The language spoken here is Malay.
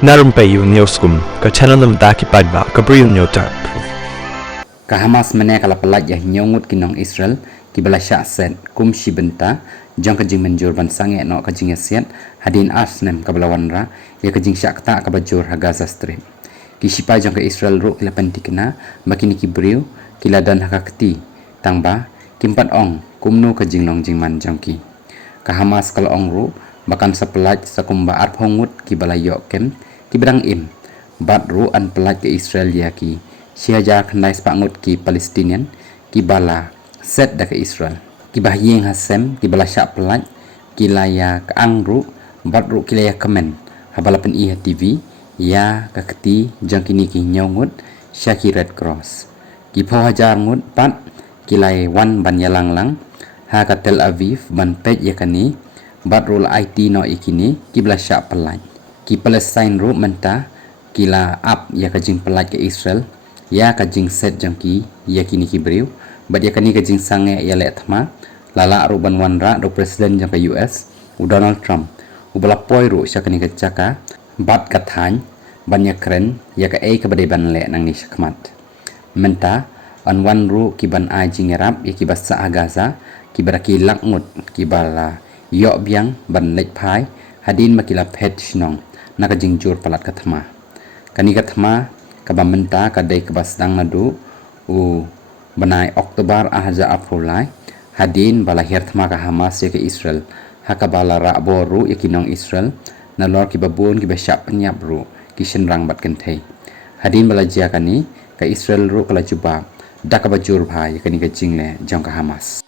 Narum payu neoskum ka chananam daki padba ka briu neotar. Ka Hamas mene kala pelat ya nyongut kinong Israel ki bala syak set kum shi benta jong ka jing menjur ban sange no ka jing set hadin asnem ka bala wanra ya ka jing syak ta ka bajur ha Gaza Strip ki shipa jong ka Israel ru kila pentikna makini ki briu kila dan ha kti tangba kimpat ong kumno ka jing long jing man jong ki ka Hamas kala ong ru bakan sa pelat sa kumba arp hongut ki bala yok kem ki berang im bat ru an pelat ke Israel ya ki siajar khnai spangut ki Palestinian ki bala set da ke Israel ki bahyeng hasem ki bala syak pelat ki laya ka angru bat ru ki laya kemen habala pen iya TV ya ka keti jang kini ki nyongut syaki Red Cross ki pho hajar ngut pat ki lay wan ban yalang lang ha ka Tel Aviv ban pej ya kani bat ru IT no ikini ki bala syak pelat ki Palestine ru menta kila up ya ka jing pelat ke Israel ya ka jing set jangki ya kini ki briu bat ya kani ka jing sange ya le thma lala ru ban wanra do presiden jang ka US u Donald Trump u bala poi ru sya kani ka chaka bat ka than ban ya kren ya ka ka bade ban le nang ni shakmat menta an wan ru ki ban a jing rap ya ki basa Gaza ki baraki lakmut ki bala yo biang ban lek phai hadin makila phet shnong naka jing jur palat ka thma kani ka thma kaba menta kadai kebas dang nadu u banai Oktober ahja Aprulai hadin bala her thma ka Hamas ya ke Israel hakabala ra boru ya kinong Israel na lor ki babun ki besyak penyap ru ki shenrang bat kenthei hadin bala jia kani ka Israel ru kala juba dak bajur bhai kani ka jingle jong ka Hamas